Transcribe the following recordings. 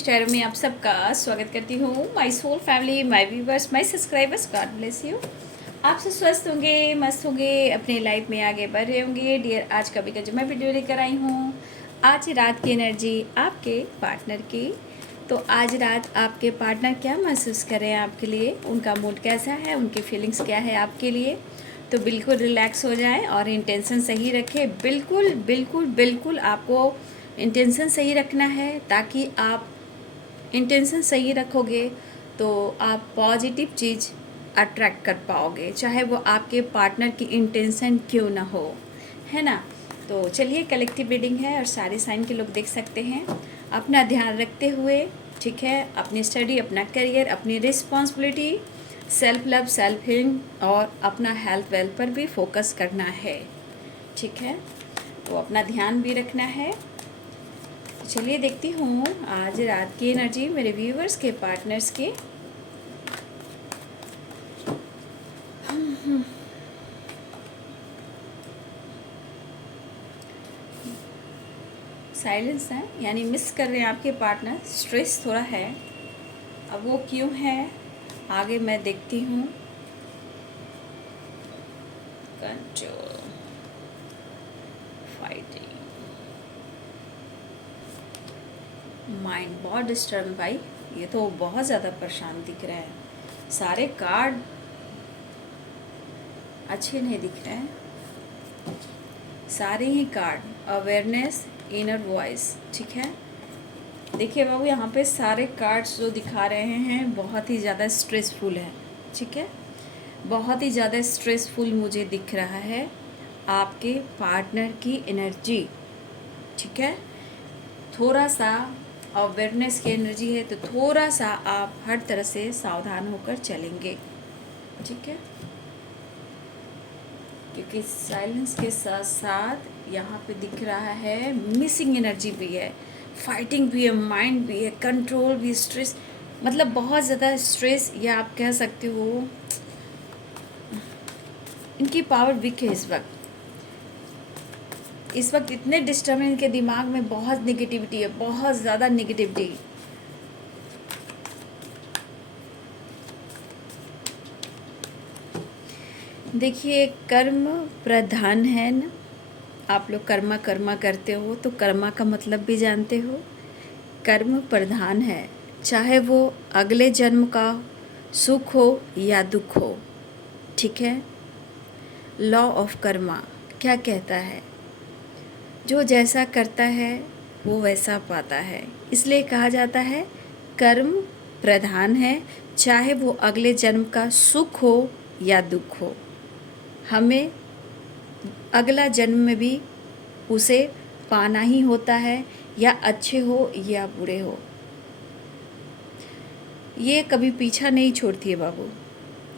Star में आप सबका स्वागत करती हूँ। My soul family, my viewers, my subscribers, God bless you. आप सब स्वस्थ होंगे, मस्त होंगे, अपने लाइफ में आगे बढ़ रहे होंगे। डियर, आज का भी जो मैं वीडियो लेकर आई हूँ, आज रात की एनर्जी आपके पार्टनर की। तो आज रात आपके पार्टनर क्या महसूस कर रहे हैं आपके लिए, उनका मूड कैसा है, उनकी फीलिंग्स क्या है आपके लिए। तो बिल्कुल रिलैक्स हो जाएं और इंटेंशन सही रखें। बिल्कुल बिल्कुल बिल्कुल आपको इंटेंशन सही रखना है, ताकि आप इंटेंशन सही रखोगे तो आप पॉजिटिव चीज़ अट्रैक्ट कर पाओगे, चाहे वो आपके पार्टनर की इंटेंशन क्यों ना हो, है ना। तो चलिए, कलेक्टिव रीडिंग है और सारे साइन के लोग देख सकते हैं। अपना ध्यान रखते हुए, ठीक है, अपनी स्टडी, अपना करियर, अपनी responsibility, self love, self healing और अपना हेल्थ वेल्थ पर भी फोकस करना है, ठीक है। तो अपना ध्यान भी रखना है। चलिए देखती हूँ आज रात की एनर्जी मेरे व्यूवर्स के पार्टनर्स की। साइलेंस है, यानी मिस कर रहे हैं आपके पार्टनर, स्ट्रेस थोड़ा है। अब वो क्यों है आगे मैं देखती हूँ। कंट्रोल, फाइटिंग, माइंड बहुत डिस्टर्ब भाई। ये तो बहुत ज़्यादा परेशान दिख रहे हैं। सारे कार्ड अच्छे नहीं दिख रहे हैं, सारे ही कार्ड। अवेयरनेस, इनर वॉइस, ठीक है। देखिए बाबू, यहाँ पे सारे कार्ड्स जो दिखा रहे हैं बहुत ही ज़्यादा स्ट्रेसफुल है, ठीक है। बहुत ही ज़्यादा स्ट्रेसफुल मुझे दिख रहा है आपके पार्टनर की एनर्जी, ठीक है। थोड़ा सा अवेयरनेस की एनर्जी है, तो थोड़ा सा आप हर तरह से सावधान होकर चलेंगे, ठीक है। क्योंकि साइलेंस के साथ साथ यहाँ पे दिख रहा है मिसिंग एनर्जी भी है, फाइटिंग भी है, माइंड भी है, कंट्रोल भी, स्ट्रेस, मतलब बहुत ज़्यादा स्ट्रेस, या आप कह सकते हो इनकी पावर वीक है इस वक्त इतने डिस्टर्ब इनके दिमाग में, बहुत नेगेटिविटी है, बहुत ज़्यादा नेगेटिविटी। देखिए, कर्म प्रधान है ना, आप लोग कर्मा कर्मा करते हो, तो कर्मा का मतलब भी जानते हो। कर्म प्रधान है, चाहे वो अगले जन्म का सुख हो या दुख हो, ठीक है। लॉ ऑफ कर्मा क्या कहता है, जो जैसा करता है वो वैसा पाता है। इसलिए कहा जाता है कर्म प्रधान है, चाहे वो अगले जन्म का सुख हो या दुख हो, हमें अगला जन्म में भी उसे पाना ही होता है, या अच्छे हो या बुरे हो। ये कभी पीछा नहीं छोड़ती है बाबू,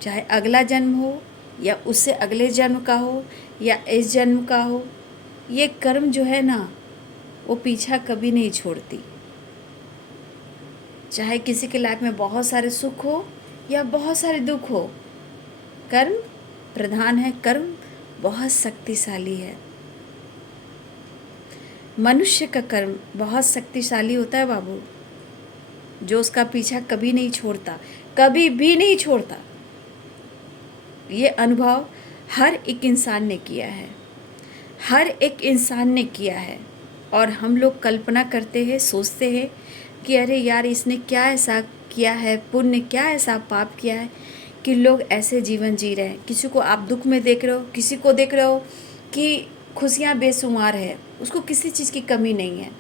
चाहे अगला जन्म हो या उससे अगले जन्म का हो या इस जन्म का हो। ये कर्म जो है ना, वो पीछा कभी नहीं छोड़ती। चाहे किसी के लाइफ में बहुत सारे सुख हो या बहुत सारे दुख हो, कर्म प्रधान है, कर्म बहुत शक्तिशाली है। मनुष्य का कर्म बहुत शक्तिशाली होता है बाबू, जो उसका पीछा कभी नहीं छोड़ता, कभी भी नहीं छोड़ता। ये अनुभव हर एक इंसान ने किया है, हर एक इंसान ने किया है। और हम लोग कल्पना करते हैं, सोचते हैं कि अरे यार, इसने क्या ऐसा किया है, पुण्य क्या ऐसा पाप किया है कि लोग ऐसे जीवन जी रहे हैं। किसी को आप दुख में देख रहे हो, किसी को देख रहे हो कि खुशियाँ बेशुमार है, उसको किसी चीज़ की कमी नहीं है।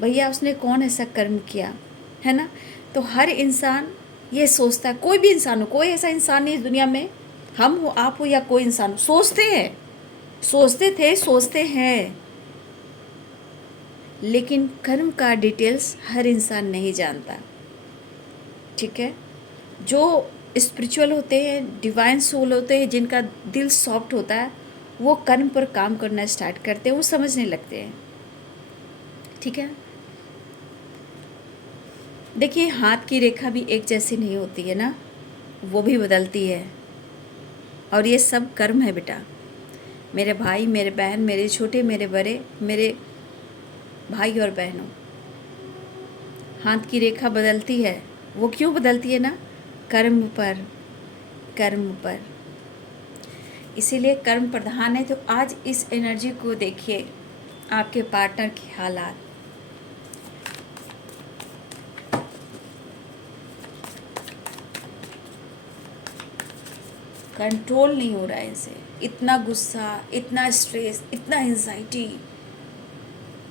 भैया, उसने कौन ऐसा कर्म किया है ना। तो हर इंसान ये सोचता है, कोई भी इंसान हो, कोई ऐसा इंसान नहीं इस दुनिया में, हम हो, आप हो या कोई इंसान हो, सोचते हैं, सोचते थे, सोचते हैं। लेकिन कर्म का डिटेल्स हर इंसान नहीं जानता, ठीक है। जो स्पिरिचुअल होते हैं, डिवाइन सोल होते हैं, जिनका दिल सॉफ्ट होता है, वो कर्म पर काम करना स्टार्ट करते हैं, वो समझने लगते हैं, ठीक है। देखिए, हाथ की रेखा भी एक जैसी नहीं होती है ना, वो भी बदलती है। और ये सब कर्म है बेटा। मेरे भाई, मेरे बहन, मेरे छोटे, मेरे बड़े, मेरे भाई और बहनों, हाथ की रेखा बदलती है, वो क्यों बदलती है ना, कर्म पर, कर्म पर, इसीलिए कर्म प्रधान है। तो आज इस एनर्जी को देखिए, आपके पार्टनर के हालात, कंट्रोल नहीं हो रहा है इनसे, इतना गुस्सा, इतना स्ट्रेस, इतना एंजाइटी,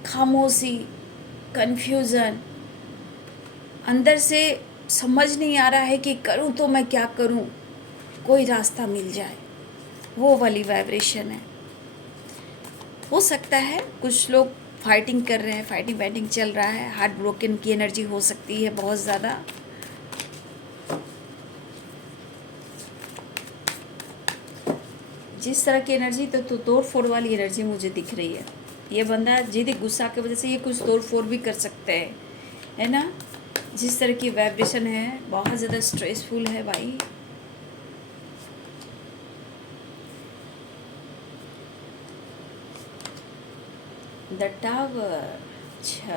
खामोशी, कन्फ्यूज़न, अंदर से समझ नहीं आ रहा है कि करूं तो मैं क्या करूं, कोई रास्ता मिल जाए, वो वाली वाइब्रेशन है। हो सकता है कुछ लोग फाइटिंग कर रहे हैं, फाइटिंग वाइटिंग चल रहा है, हार्ट ब्रोकन की एनर्जी हो सकती है बहुत ज़्यादा। जिस तरह की एनर्जी तो तोड़ फोड़ वाली एनर्जी मुझे दिख रही है। ये बंदा जिद गुस्सा की वजह से ये कुछ तोड़ फोड़ भी कर सकते हैं, है ना। जिस तरह की वाइब्रेशन है, बहुत ज़्यादा स्ट्रेसफुल है भाई। द टावर, अच्छा,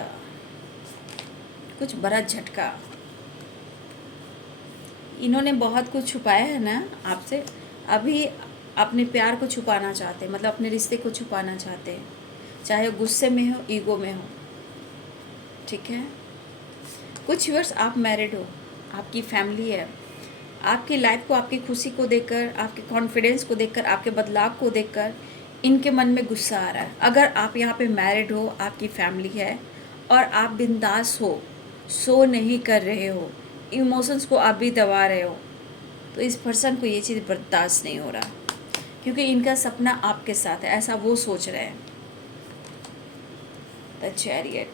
कुछ बड़ा झटका। इन्होंने बहुत कुछ छुपाया है ना आपसे, अभी अपने प्यार को छुपाना चाहते हैं, मतलब अपने रिश्ते को छुपाना चाहते हैं, चाहे गुस्से में हो, ईगो में हो, ठीक है। कुछ व्यूअर्स आप मैरिड हो, आपकी फैमिली है, आपकी लाइफ को, आपकी खुशी को देखकर, आपके कॉन्फिडेंस को देखकर, आपके बदलाव को देखकर इनके मन में गुस्सा आ रहा है। अगर आप यहाँ पे मैरिड हो, आपकी फैमिली है और आप बिंदास हो, सो नहीं कर रहे हो, इमोशंस को आप भी दबा रहे हो, तो इस पर्सन को ये चीज़ बर्दाश्त नहीं हो रहा, क्योंकि इनका सपना आपके साथ है, ऐसा वो सोच रहे हैं। The chariot,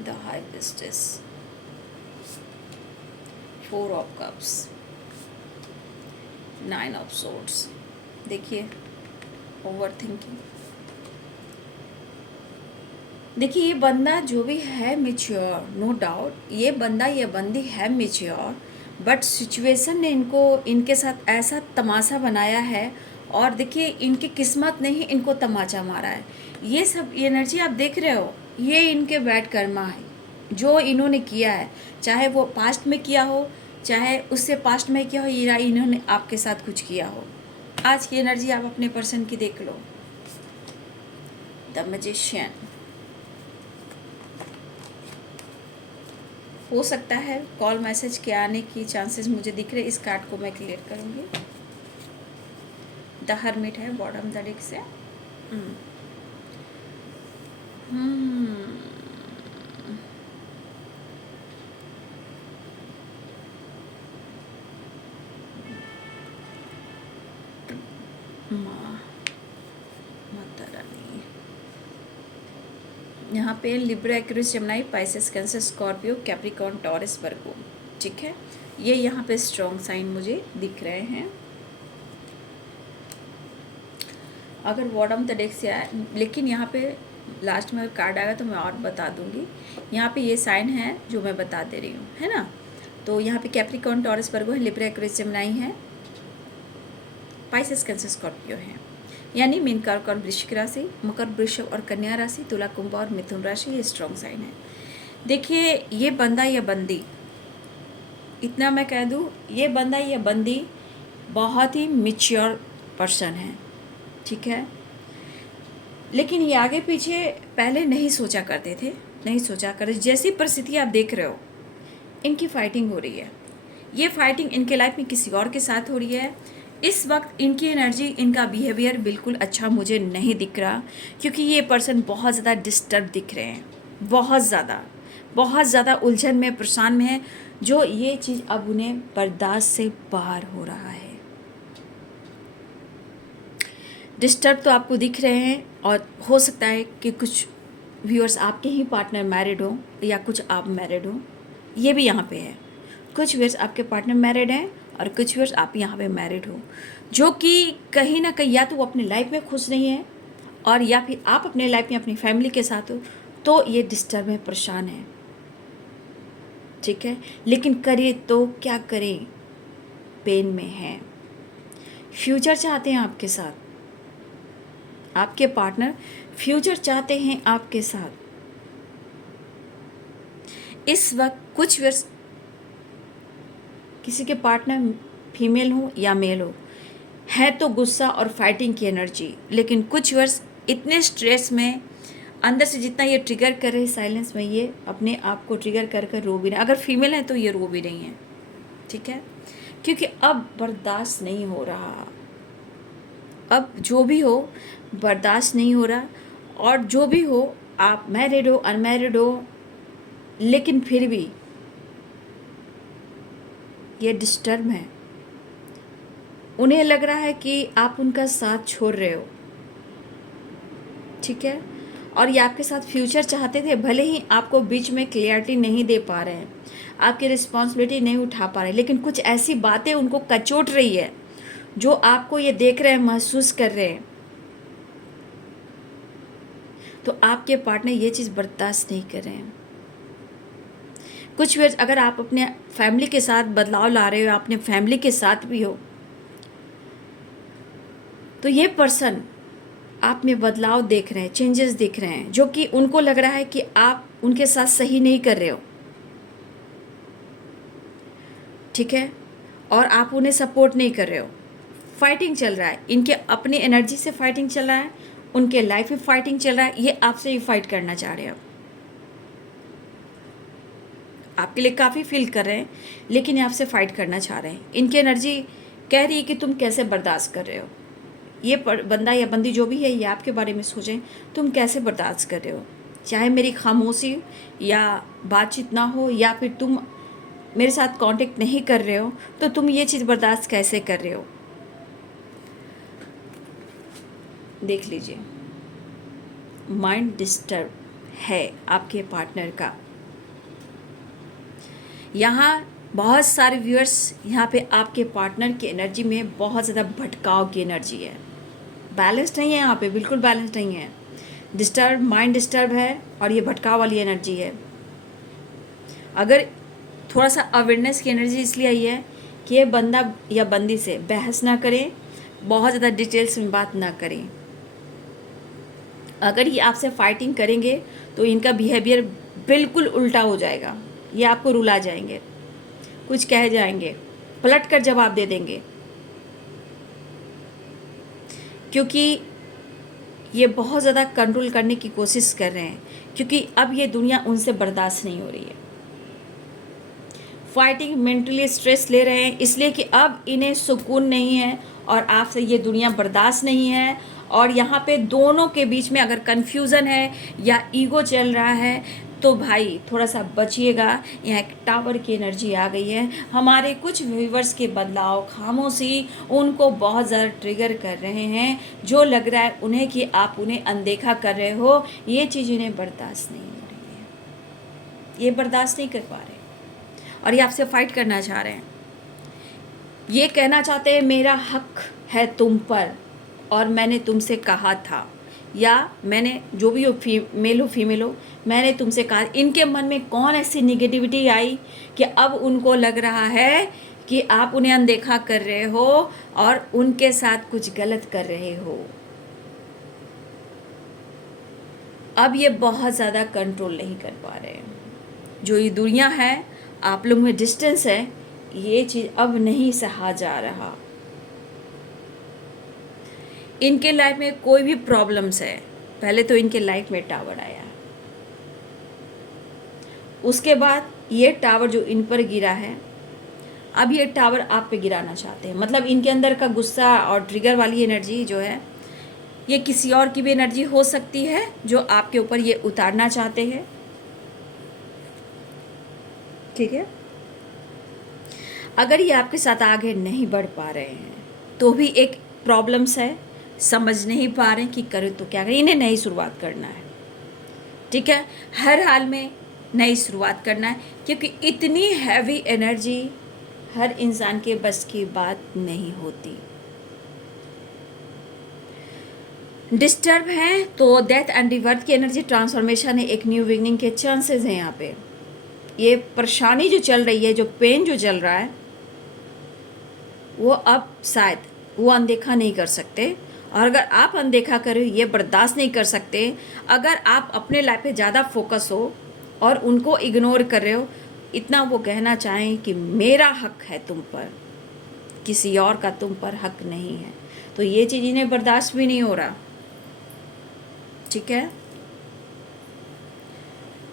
the high priestess, four of cups, nine of swords. देखिए ओवर थिंकिंग, देखिए ये बंदा जो भी है मेच्योर, नो डाउट, ये बंदा ये बंदी है मेच्योर, बट सिचुएशन ने इनको, इनके साथ ऐसा तमाशा बनाया है, और देखिए इनकी किस्मत ने ही इनको तमाचा मारा है। ये सब एनर्जी आप देख रहे हो, ये इनके बैड कर्मा है जो इन्होंने किया है, चाहे वो पास्ट में किया हो, चाहे उससे पास्ट में किया हो, या इन्होंने आपके साथ कुछ किया हो। आज की एनर्जी आप अपने पर्सन की देख लो। द मैजिशियन, हो सकता है कॉल मैसेज के आने की चांसेस मुझे दिख रहे, इस कार्ड को मैं क्लियर करूँगी। द हर्मिट है बॉटम द डेक से। माता रानी, यहाँ पे Libra, Aquarius, Gemini, Pisces, Cancer, Scorpio, Capricorn, Taurus, Virgo, ठीक है। ये यहाँ पे स्ट्रॉन्ग साइन मुझे दिख रहे हैं। अगर बॉटम द डेक से आए, लेकिन यहाँ पे लास्ट में कार्ड आएगा तो मैं और बता दूंगी। यहाँ पे ये साइन है जो मैं बता दे रही हूँ, है ना। तो यहाँ पे कैप्रिकॉर्न, टॉरस, वर्गो है, लिब्रा, एक्वेरियस, जेमिनी है, पाइसेस, कैंसर, स्कॉर्पियो है, यानी मीन, कर्क और वृश्चिक राशि, मकर, वृषभ और कन्या राशि, तुला, कुंभ और मिथुन राशि, ये स्ट्रॉन्ग साइन है। देखिए ये बंदा या बंदी, इतना मैं कह दूँ, ये बंदा या बंदी बहुत ही मैच्योर पर्सन है, ठीक है। लेकिन ये आगे पीछे पहले नहीं सोचा करते थे, नहीं सोचा करते। जैसी परिस्थिति आप देख रहे हो, इनकी फाइटिंग हो रही है, ये फाइटिंग इनके लाइफ में किसी और के साथ हो रही है। इस वक्त इनकी एनर्जी, इनका बिहेवियर बिल्कुल अच्छा मुझे नहीं दिख रहा, क्योंकि ये पर्सन बहुत ज़्यादा डिस्टर्ब दिख रहे हैं, बहुत ज़्यादा उलझन में, परेशान में है, जो ये चीज़ अब उन्हें बर्दाश्त से बाहर हो रहा है। डिस्टर्ब तो आपको दिख रहे हैं, और हो सकता है कि कुछ व्यूअर्स आपके ही पार्टनर मैरिड हो, या कुछ आप मैरिड हो, ये भी यहाँ पे है। कुछ व्यूअर्स आपके पार्टनर मैरिड हैं और कुछ व्यूअर्स आप यहाँ पे मैरिड हो, जो कि कहीं ना कहीं या तो वो अपनी लाइफ में खुश नहीं है, और या फिर आप अपने लाइफ में अपनी फैमिली के साथ हो, तो ये डिस्टर्ब है, परेशान है, ठीक है। लेकिन करिए तो क्या करें, पेन में है। फ्यूचर चाहते हैं आपके साथ, आपके पार्टनर फ्यूचर चाहते हैं आपके साथ। इस वक्त कुछ वर्ष किसी के पार्टनर फीमेल हो या मेल हो, है तो गुस्सा और फाइटिंग की एनर्जी, लेकिन कुछ वर्ष इतने स्ट्रेस में अंदर से जितना ये ट्रिगर कर रहे साइलेंस में, ये अपने आप को ट्रिगर कर कर रो भी नहीं। अगर फीमेल है तो ये रो भी नहीं है, ठीक है, क्योंकि अब बर्दाश्त नहीं हो रहा। अब जो भी हो बर्दाश्त नहीं हो रहा। और जो भी हो, आप मैरिड हो अनमैरिड हो, लेकिन फिर भी ये डिस्टर्ब है। उन्हें लग रहा है कि आप उनका साथ छोड़ रहे हो, ठीक है, और ये आपके साथ फ्यूचर चाहते थे। भले ही आपको बीच में क्लियरिटी नहीं दे पा रहे हैं, आपकी रिस्पॉन्सिबिलिटी नहीं उठा पा रहे, लेकिन कुछ ऐसी बातें उनको कचोट रही है जो आपको ये देख रहे हैं, महसूस कर रहे हैं। तो आपके पार्टनर ये चीज़ बर्दाश्त नहीं कर रहे हैं। कुछ वेज अगर आप अपने फैमिली के साथ बदलाव ला रहे हो, अपने फैमिली के साथ भी हो, तो ये पर्सन आप में बदलाव देख रहे हैं, चेंजेस दिख रहे हैं, जो कि उनको लग रहा है कि आप उनके साथ सही नहीं कर रहे हो, ठीक है, और आप उन्हें सपोर्ट नहीं कर रहे हो। फाइटिंग चल रहा है, इनके अपनी एनर्जी से फाइटिंग चल रहा है, उनके लाइफ में फाइटिंग चल रहा है। ये आपसे ही फाइट करना चाह रहे हैं, आपके लिए काफ़ी फील कर रहे हैं, लेकिन ये आपसे फाइट करना चाह रहे हैं। इनकी एनर्जी कह रही है कि तुम कैसे बर्दाश्त कर रहे हो। ये बंदा या बंदी जो भी है, ये आपके बारे में सोचें, तुम कैसे बर्दाश्त कर रहे हो, चाहे मेरी खामोशी या बातचीत ना हो, या फिर तुम मेरे साथ कांटेक्ट नहीं कर रहे हो, तो तुम ये चीज़ बर्दाश्त कैसे कर रहे हो। देख लीजिए, माइंड डिस्टर्ब है आपके पार्टनर का। यहाँ बहुत सारे व्यूअर्स, यहाँ पे आपके पार्टनर की एनर्जी में बहुत ज़्यादा भटकाव की एनर्जी है, बैलेंस नहीं है, यहाँ पे बिल्कुल बैलेंस नहीं है। डिस्टर्ब, माइंड डिस्टर्ब है, और ये भटकाव वाली एनर्जी है। अगर थोड़ा सा अवेयरनेस की एनर्जी इसलिए आई है कि ये बंदा या बंदी से बहस ना करें, बहुत ज़्यादा डिटेल्स में बात ना करें। अगर ये आपसे फाइटिंग करेंगे तो इनका बिहेवियर बिल्कुल उल्टा हो जाएगा। ये आपको रुला जाएंगे, कुछ कह जाएंगे, पलट कर जवाब दे देंगे, क्योंकि ये बहुत ज़्यादा कंट्रोल करने की कोशिश कर रहे हैं, क्योंकि अब ये दुनिया उनसे बर्दाश्त नहीं हो रही है। फाइटिंग, मेंटली स्ट्रेस ले रहे हैं, इसलिए कि अब इन्हें सुकून नहीं है और आपसे ये दुनिया बर्दाश्त नहीं है। और यहाँ पे दोनों के बीच में अगर कन्फ्यूज़न है या ईगो चल रहा है, तो भाई थोड़ा सा बचिएगा। यहाँ एक टावर की एनर्जी आ गई है। हमारे कुछ व्यूवर्स के बदलाव, खामोशी उनको बहुत ज़्यादा ट्रिगर कर रहे हैं, जो लग रहा है उन्हें कि आप उन्हें अनदेखा कर रहे हो। ये चीज़ इन्हें बर्दाश्त नहीं हो रही है, ये बर्दाश्त नहीं कर पा रहे, और ये आपसे फाइट करना चाह रहे हैं। ये कहना चाहते हैं मेरा हक है तुम पर, और मैंने तुमसे कहा था, या मैंने जो भी हो, मेल हो फीमेल हो, मैंने तुमसे कहा। इनके मन में कौन ऐसी निगेटिविटी आई कि अब उनको लग रहा है कि आप उन्हें अनदेखा कर रहे हो और उनके साथ कुछ गलत कर रहे हो। अब ये बहुत ज़्यादा कंट्रोल नहीं कर पा रहे हैं। जो ये दुनिया है, आप लोग में डिस्टेंस है, ये चीज़ अब नहीं सहा जा रहा। इनके लाइफ में कोई भी प्रॉब्लम्स है, पहले तो इनके लाइफ में टावर आया, उसके बाद ये टावर जो इन पर गिरा है, अब ये टावर आप पे गिराना चाहते हैं। मतलब इनके अंदर का गुस्सा और ट्रिगर वाली एनर्जी जो है, ये किसी और की भी एनर्जी हो सकती है जो आपके ऊपर ये उतारना चाहते हैं, ठीक है। अगर ये आपके साथ आगे नहीं बढ़ पा रहे हैं, तो भी एक प्रॉब्लम्स है, समझ नहीं पा रहे हैं कि करें तो क्या करें। इन्हें नई शुरुआत करना है, ठीक है, हर हाल में नई शुरुआत करना है, क्योंकि इतनी हैवी एनर्जी हर इंसान के बस की बात नहीं होती। डिस्टर्ब है तो डेथ एंड रिबर्थ की एनर्जी, ट्रांसफॉर्मेशन है, एक न्यू बिगनिंग के चांसेस हैं यहाँ पे। ये परेशानी जो चल रही है, जो पेन जो चल रहा है, वो अब शायद वो अनदेखा नहीं कर सकते, और अगर आप अनदेखा कर रहे हो, ये बर्दाश्त नहीं कर सकते, अगर आप अपने लाइफ पे ज़्यादा फोकस हो और उनको इग्नोर कर रहे हो, इतना वो कहना चाहें कि मेरा हक है तुम पर, किसी और का तुम पर हक नहीं है, तो ये चीज़ इन्हें बर्दाश्त भी नहीं हो रहा। ठीक है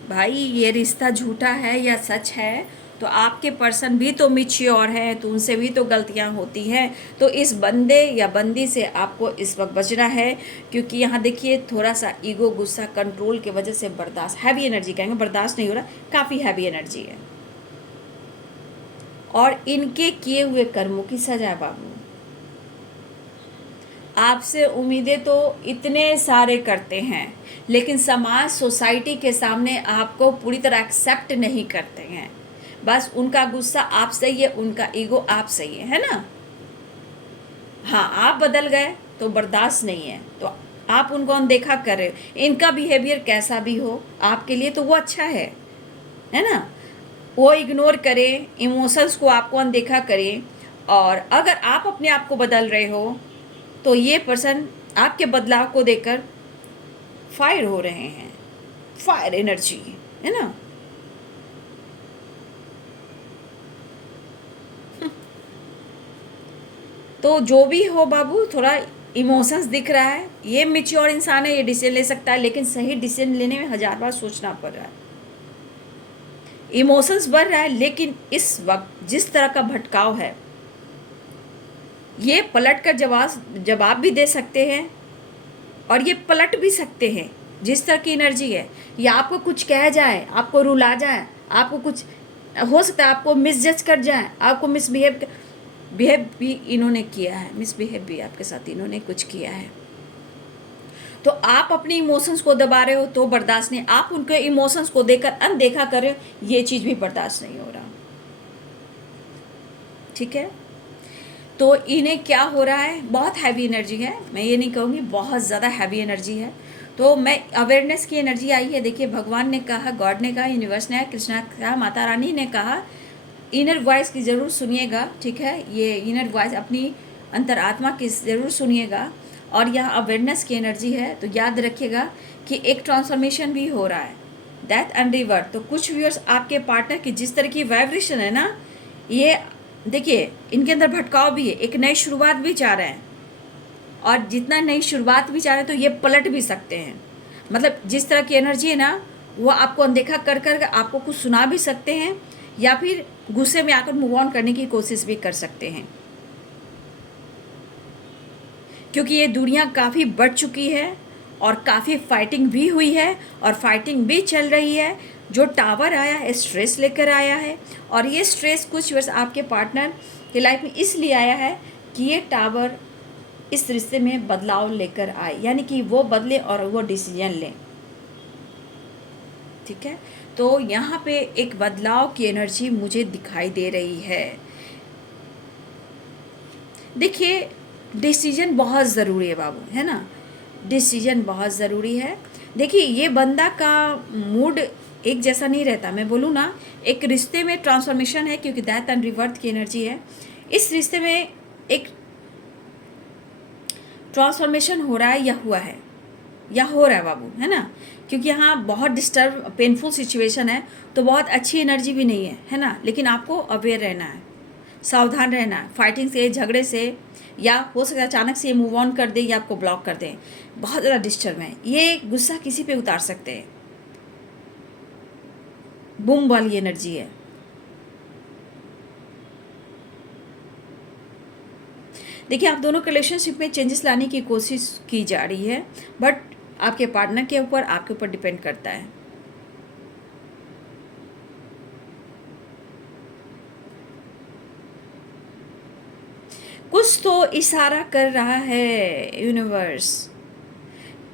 भाई, ये रिश्ता झूठा है या सच है, तो आपके पर्सन भी तो मैच्योर है, तो उनसे भी तो गलतियां होती हैं। तो इस बंदे या बंदी से आपको इस वक्त बचना है, क्योंकि यहाँ देखिए थोड़ा सा ईगो, गुस्सा, कंट्रोल की वजह से बर्दाश्त, हैवी एनर्जी कहेंगे, बर्दाश्त नहीं हो रहा, काफ़ी हैवी एनर्जी है। और इनके किए हुए कर्मों की सजा बाबू। आपसे उम्मीदें तो इतने सारे करते हैं, लेकिन समाज, सोसाइटी के सामने आपको पूरी तरह एक्सेप्ट नहीं करते हैं। बस उनका गुस्सा आप सही है, उनका ईगो आप सही है ना। हाँ, आप बदल गए तो बर्दाश्त नहीं है, तो आप उनको अनदेखा कर रहे हो। इनका बिहेवियर कैसा भी हो आपके लिए तो वो अच्छा है ना। वो इग्नोर करें, इमोशंस को आपको अनदेखा करें, और अगर आप अपने आप को बदल रहे हो तो ये पर्सन आपके बदलाव को देखकर फायर हो रहे हैं, फायर एनर्जी है ना। तो जो भी हो बाबू, थोड़ा इमोशंस दिख रहा है, ये मैच्योर इंसान है, ये डिसीजन ले सकता है, लेकिन सही डिसीजन लेने में 1000 बार सोचना पड़ रहा है। इमोशंस बढ़ रहा है, लेकिन इस वक्त जिस तरह का भटकाव है, ये पलट कर जवाब भी दे सकते हैं और ये पलट भी सकते हैं। जिस तरह की एनर्जी है, या आपको कुछ कह जाए, आपको रुला जाए, आपको कुछ हो सकता है, आपको मिसजज कर जाए, आपको बिहेव भी इन्होंने किया है, मिसबिहेव भी आपके साथ इन्होंने कुछ किया है। तो आप अपने इमोशंस को दबा रहे हो तो बर्दाश्त नहीं, आप उनके इमोशंस को देखकर अनदेखा कर रहे हो, ये चीज़ भी बर्दाश्त नहीं हो रहा। ठीक है, तो इन्हें क्या हो रहा है, बहुत हैवी एनर्जी है, मैं ये नहीं कहूँगी, बहुत ज़्यादा हैवी एनर्जी है। तो मैं अवेयरनेस की एनर्जी आई है। देखिए, भगवान ने कहा, गॉड ने कहा, यूनिवर्स ने, कृष्णा कहा, माता रानी ने कहा, इनर वॉइस की ज़रूर सुनिएगा। ठीक है, ये इनर वॉइस अपनी अंतरात्मा की ज़रूर सुनिएगा। और यहाँ अवेयरनेस की एनर्जी है, तो याद रखिएगा कि एक ट्रांसफॉर्मेशन भी हो रहा है, डेथ एंड रिवर्थ। तो कुछ व्यूअर्स आपके पार्टनर की जिस तरह की वाइब्रेशन है ना, ये देखिए इनके अंदर भटकाव भी है, एक नई शुरुआत भी चाह रहे हैं, और जितना नई शुरुआत भी चाह रहे हैं तो ये पलट भी सकते हैं। मतलब जिस तरह की एनर्जी है ना, वो आपको अनदेखा कर कर आपको कुछ सुना भी सकते हैं, या फिर गुस्से में आकर मूव ऑन करने की कोशिश भी कर सकते हैं, क्योंकि ये दुनिया काफ़ी बढ़ चुकी है और काफ़ी फाइटिंग भी हुई है और फाइटिंग भी चल रही है। जो टावर आया है, स्ट्रेस लेकर आया है, और ये स्ट्रेस कुछ वर्ष आपके पार्टनर की लाइफ में इसलिए आया है कि ये टावर इस रिश्ते में बदलाव लेकर आए, यानी कि वो बदले और वो डिसीजन लें। ठीक है, तो यहाँ पे एक बदलाव की एनर्जी मुझे दिखाई दे रही है। देखिए, डिसीजन बहुत ज़रूरी है बाबू, है ना, डिसीजन बहुत ज़रूरी है। देखिए, ये बंदा का मूड एक जैसा नहीं रहता, मैं बोलूँ ना, एक रिश्ते में ट्रांसफॉर्मेशन है, क्योंकि डेथ एंड रिवर्थ की एनर्जी है। इस रिश्ते में एक ट्रांसफॉर्मेशन हो रहा है, या हुआ है, या हो रहा है बाबू, है ना, क्योंकि यहाँ बहुत डिस्टर्ब, पेनफुल सिचुएशन है, तो बहुत अच्छी एनर्जी भी नहीं है ना। लेकिन आपको अवेयर रहना है, सावधान रहना है, फाइटिंग से, झगड़े से, या हो सकता है अचानक से ये मूव ऑन कर दे या आपको ब्लॉक कर दे। बहुत ज़्यादा डिस्टर्ब है, ये गुस्सा किसी पे उतार सकते हैं, बूम वाली एनर्जी है। देखिए, आप दोनों के रिलेशनशिप में चेंजेस लाने की कोशिश की जा रही है, बट आपके पार्टनर के ऊपर, आपके ऊपर डिपेंड करता है। कुछ तो इशारा कर रहा है यूनिवर्स,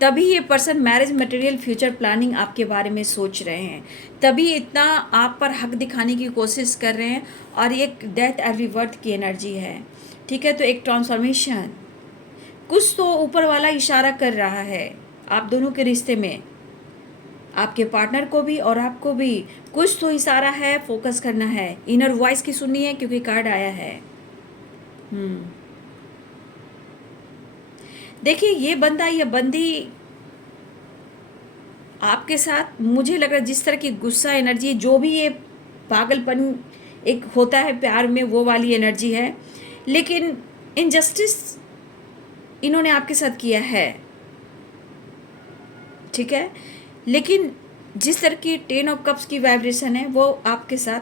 तभी ये person marriage material future planning आपके बारे में सोच रहे हैं, तभी इतना आप पर हक दिखाने की कोशिश कर रहे हैं। और एक डेथ एंड रिवर्थ की एनर्जी है। ठीक है, तो एक ट्रांसफॉर्मेशन, कुछ तो ऊपर वाला इशारा कर रहा है आप दोनों के रिश्ते में, आपके पार्टनर को भी और आपको भी। कुछ तो इशारा है, फोकस करना है, इनर वॉइस की सुननी है, क्योंकि कार्ड आया है। देखिए ये बंदा या बंदी आपके साथ, मुझे लग रहा है जिस तरह की गुस्सा एनर्जी, जो भी ये पागलपन एक होता है प्यार में, वो वाली एनर्जी है। लेकिन इनजस्टिस इन्होंने आपके साथ किया है, ठीक है। लेकिन जिस तरह की 10 ऑफ कप्स की वाइब्रेशन है, वो आपके साथ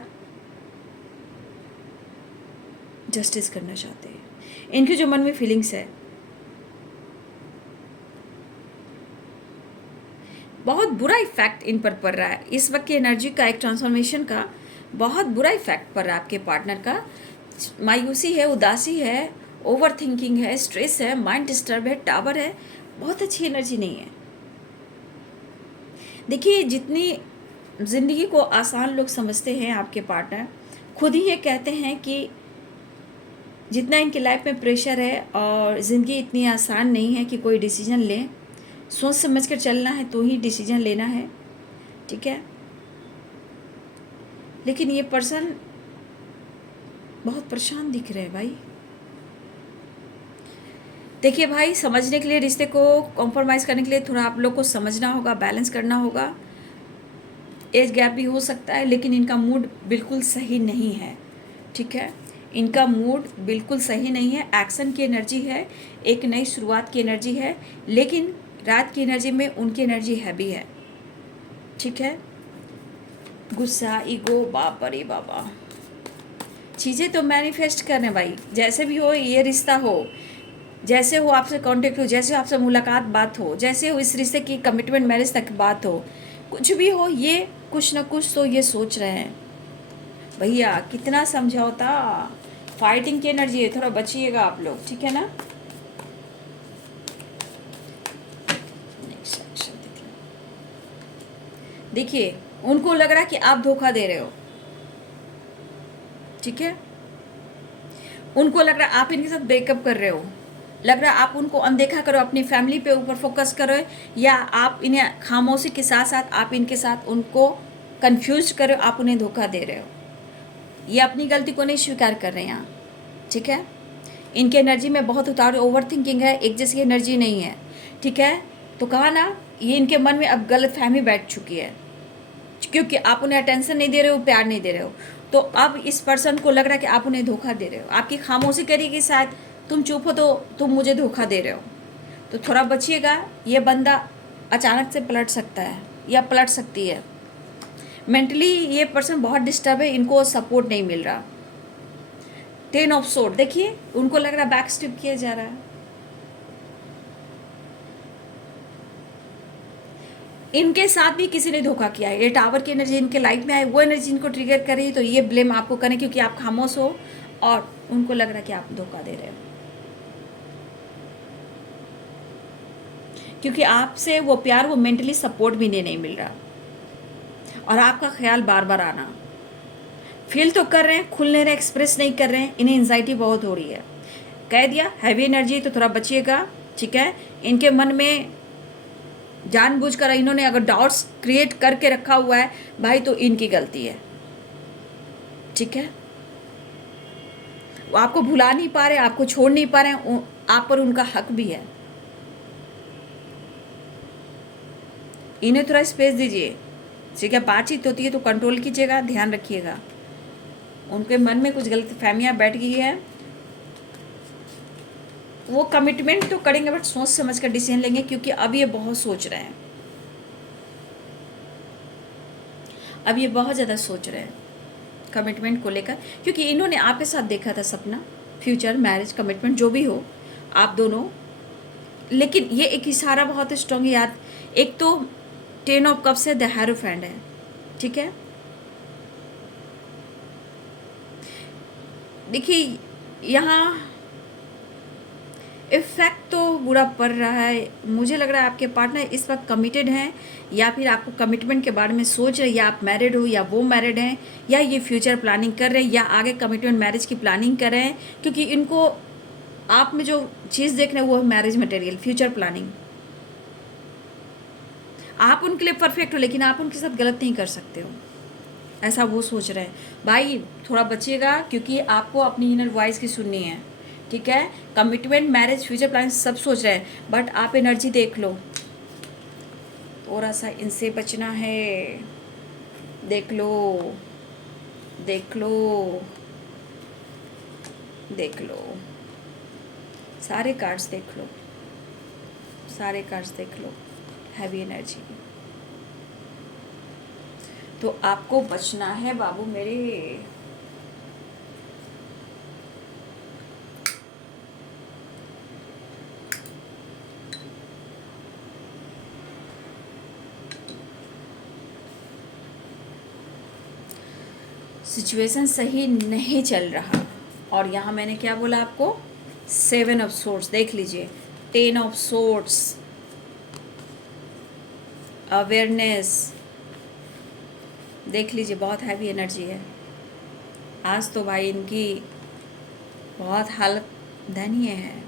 जस्टिस करना चाहते हैं। इनके जो मन में फीलिंग्स है, बहुत बुरा इफेक्ट इन पर पड़ रहा है इस वक्त की एनर्जी का, एक ट्रांसफॉर्मेशन का बहुत बुरा इफेक्ट पड़ रहा है आपके पार्टनर का। मायूसी है, उदासी है, ओवर थिंकिंग है, स्ट्रेस है, माइंड डिस्टर्ब है, टावर है, बहुत अच्छी एनर्जी नहीं है। देखिए जितनी ज़िंदगी को आसान लोग समझते हैं आपके पार्टनर, खुद ही ये कहते हैं कि जितना इनकी लाइफ में प्रेशर है और ज़िंदगी इतनी आसान नहीं है कि कोई डिसीजन लें, सोच समझ कर चलना है तो ही डिसीजन लेना है, ठीक है। लेकिन ये पर्सन बहुत परेशान दिख रहे हैं भाई। देखिए भाई, समझने के लिए, रिश्ते को कॉम्प्रोमाइज़ करने के लिए थोड़ा आप लोग को समझना होगा, बैलेंस करना होगा। एज गैप भी हो सकता है, लेकिन इनका मूड बिल्कुल सही नहीं है, ठीक है। इनका मूड बिल्कुल सही नहीं है। एक्शन की एनर्जी है, एक नई शुरुआत की एनर्जी है, लेकिन रात की एनर्जी में उनकी एनर्जी हैवी है, ठीक है। गुस्सा, ईगो, बाप रे बाबा, चीज़ें तो मैनिफेस्ट करने भाई। जैसे भी हो ये रिश्ता हो, जैसे हो आपसे कांटेक्ट हो, जैसे आपसे मुलाकात बात हो, जैसे हो इस रिश्ते की कमिटमेंट मैरिज तक बात हो, कुछ भी हो, ये कुछ ना कुछ तो ये सोच रहे हैं भैया। कितना समझौता, फाइटिंग की एनर्जी है, थोड़ा बचिएगा आप लोग, ठीक है ना। देखिए उनको लग रहा है कि आप धोखा दे रहे हो, ठीक है। उनको लग रहा है आप इनके साथ ब्रेकअप कर रहे हो, लग रहा है आप उनको अनदेखा करो, अपनी फैमिली पे ऊपर फोकस करो, या आप इन्हें खामोशी के साथ साथ आप इनके साथ उनको कंफ्यूज करो, आप उन्हें धोखा दे रहे हो। ये अपनी गलती को नहीं स्वीकार कर रहे हैं यहाँ, ठीक है। इनकी एनर्जी में बहुत उतार, ओवर थिंकिंग है, एक जैसी एनर्जी नहीं है, ठीक है। तो कहा ना, ये इनके मन में अब गलत फहमी बैठ चुकी है, क्योंकि आप उन्हें अटेंशन नहीं दे रहे हो, प्यार नहीं दे रहे हो। तो अब इस पर्सन को लग रहा है कि आप उन्हें धोखा दे रहे हो। आपकी खामोशी करेगी शायद, तुम चुप हो तो तुम मुझे धोखा दे रहे हो। तो थोड़ा बचिएगा, ये बंदा अचानक से पलट सकता है या पलट सकती है। मेंटली ये पर्सन बहुत डिस्टर्ब है, इनको सपोर्ट नहीं मिल रहा। 10 ऑफ सोर्ड, देखिए उनको लग रहा है बैक स्टेप किया जा रहा है। इनके साथ भी किसी ने धोखा किया है। ये टावर की एनर्जी इनके लाइफ में आई, वो एनर्जी इनको ट्रिगर कर रही है, तो ये ब्लेम आपको करें क्योंकि आप खामोश हो और उनको लग रहा है कि आप धोखा दे रहे हो, क्योंकि आपसे वो प्यार, वो मेंटली सपोर्ट भी नहीं मिल रहा। और आपका ख्याल बार बार आना, फील तो कर रहे हैं, खुल नहीं रहे, एक्सप्रेस नहीं कर रहे हैं, इन्हें एंजाइटी बहुत हो रही है। कह दिया हैवी एनर्जी, तो थोड़ा बचिएगा, ठीक है। इनके मन में जानबूझकर इन्होंने अगर डाउट्स क्रिएट करके रखा हुआ है भाई, तो इनकी गलती है, ठीक है। वो आपको भुला नहीं पा रहे, आपको छोड़ नहीं पा रहे, आप पर उनका हक भी है। इन्हें थोड़ा स्पेस दीजिए, ठीक है। बातचीत होती है तो कंट्रोल कीजिएगा, ध्यान रखिएगा। उनके मन में कुछ गलत फहमियाँ बैठ गई है। वो कमिटमेंट तो करेंगे बट सोच समझ कर डिसीजन लेंगे, क्योंकि अब ये बहुत सोच रहे हैं, अब ये बहुत ज़्यादा सोच रहे हैं कमिटमेंट को लेकर, क्योंकि इन्होंने आपके साथ देखा था सपना, फ्यूचर, मैरिज, कमिटमेंट, जो भी हो आप दोनों। लेकिन ये एक इशारा बहुत स्ट्रॉन्ग याद, एक तो 10 ऑफ कप्स है, द हेरोफेंट है, ठीक है। देखिए यहाँ इफ़ेक्ट तो बुरा पड़ रहा है। मुझे लग रहा है आपके पार्टनर इस वक्त कमिटेड हैं, या फिर आपको कमिटमेंट के बारे में सोच रहे हैं, या आप मैरिड हो या वो मैरिड हैं, या ये फ्यूचर प्लानिंग कर रहे हैं, या आगे कमिटमेंट मैरिज की प्लानिंग कर रहे हैं। क्योंकि इनको आप में जो चीज़ देख रहे हैं वो है मैरिज मटेरियल, फ्यूचर प्लानिंग। आप उनके लिए परफेक्ट हो, लेकिन आप उनके साथ गलत नहीं कर सकते हो, ऐसा वो सोच रहे हैं। भाई थोड़ा बचिएगा, क्योंकि आपको अपनी इनर वॉइस की सुननी है, ठीक है। कमिटमेंट, मैरिज, फ्यूचर प्लान सब सोच रहे हैं, बट आप एनर्जी देख लो, थोड़ा सा इनसे बचना है। देख लो, देख लो, देख लो, सारे कार्ड्स देख लो, सारे कार्ड्स देख लो, हैवी एनर्जी। तो आपको बचना है बाबू मेरे। सिचुएशन सही नहीं चल रहा, और यहाँ मैंने क्या बोला आपको, 7 ऑफ सोर्ड्स देख लीजिए, 10 ऑफ सोर्ड्स, अवेयरनेस देख लीजिए, बहुत हैवी एनर्जी है आज तो भाई इनकी, बहुत हालत दयनीय है।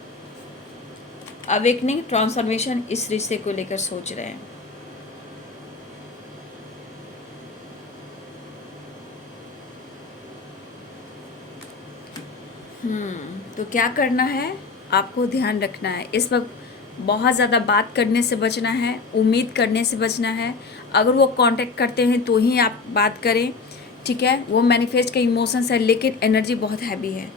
अवेकनिंग, ट्रांसफॉर्मेशन इस रिश्ते को लेकर सोच रहे हैं। तो क्या करना है, आपको ध्यान रखना है इस वक्त, बहुत ज़्यादा बात करने से बचना है, उम्मीद करने से बचना है। अगर वो कांटेक्ट करते हैं तो ही आप बात करें, ठीक है। वो मैनिफेस्ट के इमोशंस है, लेकिन एनर्जी बहुत हैवी है,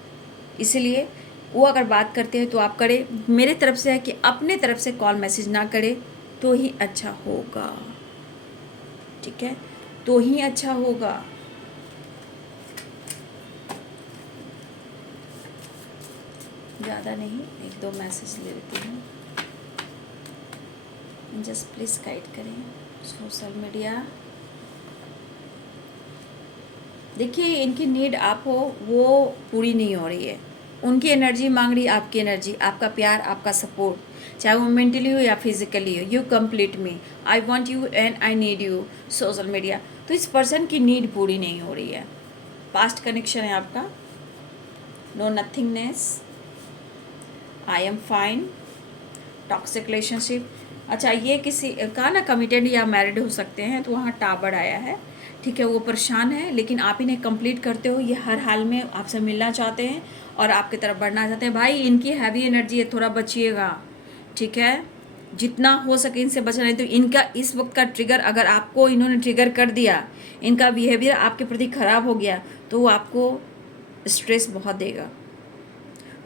इसलिए वो अगर बात करते हैं तो आप करें। मेरे तरफ से है कि अपने तरफ से कॉल मैसेज ना करें तो ही अच्छा होगा, ठीक है, तो ही अच्छा होगा। ज़्यादा नहीं, 1-2 मैसेज ले लेती हूँ, जस्ट प्लीज़ गाइड करें। सोशल मीडिया, देखिए इनकी नीड आप हो वो पूरी नहीं हो रही है, उनकी एनर्जी मांग रही है आपकी एनर्जी, आपका प्यार, आपका सपोर्ट, चाहे वो मेंटली हो या फिजिकली हो। You complete me, I want you and I need you. Social media, तो इस पर्सन की नीड पूरी नहीं हो रही है। पास्ट कनेक्शन है आपका, no nothingness, I am fine, toxic relationship. अच्छा, ये किसी का ना कमिटेड या मैरिड हो सकते हैं, तो वहाँ टावर आया है, ठीक है। वो परेशान है, लेकिन आप इन्हें कंप्लीट करते हो, ये हर हाल में आपसे मिलना चाहते हैं और आपकी तरफ बढ़ना चाहते हैं। भाई इनकी हैवी एनर्जी है, थोड़ा बचिएगा, ठीक है, जितना हो सके इनसे बचना। नहीं तो इनका इस वक्त का ट्रिगर, अगर आपको इन्होंने ट्रिगर कर दिया, इनका बिहेवियर आपके प्रति ख़राब हो गया, तो वो आपको स्ट्रेस बहुत देगा।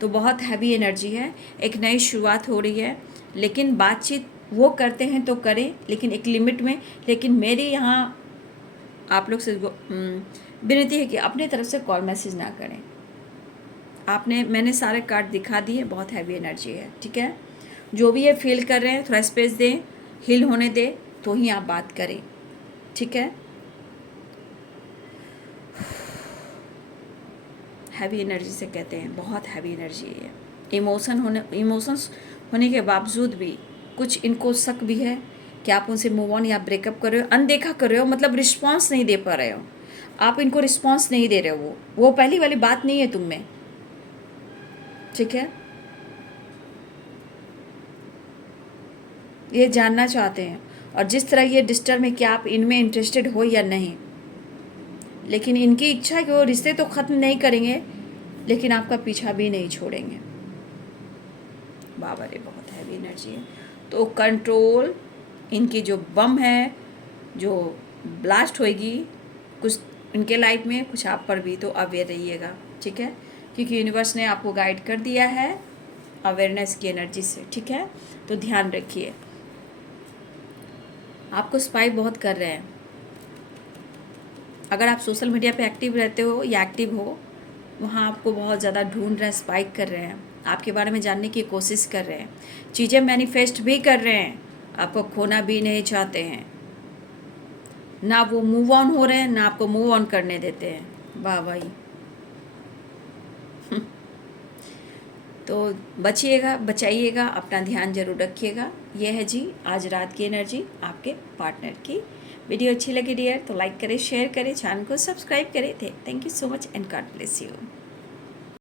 तो बहुत हैवी एनर्जी है, एक नई शुरुआत हो रही है, लेकिन बातचीत वो करते हैं तो करें, लेकिन एक लिमिट में। लेकिन मेरी यहाँ आप लोग से विनती है कि अपने तरफ से कॉल मैसेज ना करें। मैंने सारे कार्ड दिखा दिए, बहुत हैवी एनर्जी है, ठीक है। जो भी ये फील कर रहे हैं थोड़ा स्पेस दें, हील होने दें, तो ही आप बात करें, ठीक है। हैवी एनर्जी से कहते हैं, बहुत हैवी एनर्जी है। इमोशंस होने के बावजूद भी कुछ इनको शक भी है कि आप उनसे मूव ऑन या ब्रेकअप कर रहे हो, अनदेखा कर रहे हो, मतलब रिस्पॉन्स नहीं दे पा रहे हो, आप इनको रिस्पॉन्स नहीं दे रहे हो। वो पहली वाली बात नहीं है तुम में, ठीक है। ये जानना चाहते हैं, और जिस तरह ये डिस्टर्ब है कि आप इनमें इंटरेस्टेड हो या नहीं, लेकिन इनकी इच्छा है कि वो रिश्ते तो ख़त्म नहीं करेंगे, लेकिन आपका पीछा भी नहीं छोड़ेंगे। बाबा रे, बहुत हैवी एनर्जी है। तो कंट्रोल, इनकी जो बम है जो ब्लास्ट होएगी कुछ इनके लाइफ में, कुछ आप पर भी, तो अवेयर रहिएगा, ठीक है, क्योंकि यूनिवर्स ने आपको गाइड कर दिया है अवेयरनेस की एनर्जी से, ठीक है। तो ध्यान रखिए, आपको स्पाई बहुत कर रहे हैं। अगर आप सोशल मीडिया पे एक्टिव रहते हो या एक्टिव हो, वहाँ आपको बहुत ज़्यादा ढूंढ रहे हैं, स्पाइक कर रहे हैं, आपके बारे में जानने की कोशिश कर रहे हैं, चीज़ें मैनिफेस्ट भी कर रहे हैं, आपको खोना भी नहीं चाहते हैं। ना वो मूव ऑन हो रहे हैं, ना आपको मूव ऑन करने देते हैं। वाह भाई। तो बचिएगा, बचाइएगा, अपना ध्यान जरूर रखिएगा। ये है जी आज रात की एनर्जी आपके पार्टनर की। वीडियो अच्छी लगी डियर तो लाइक करें, शेयर करें, चैनल को सब्सक्राइब करें। Thank you so much and God bless you.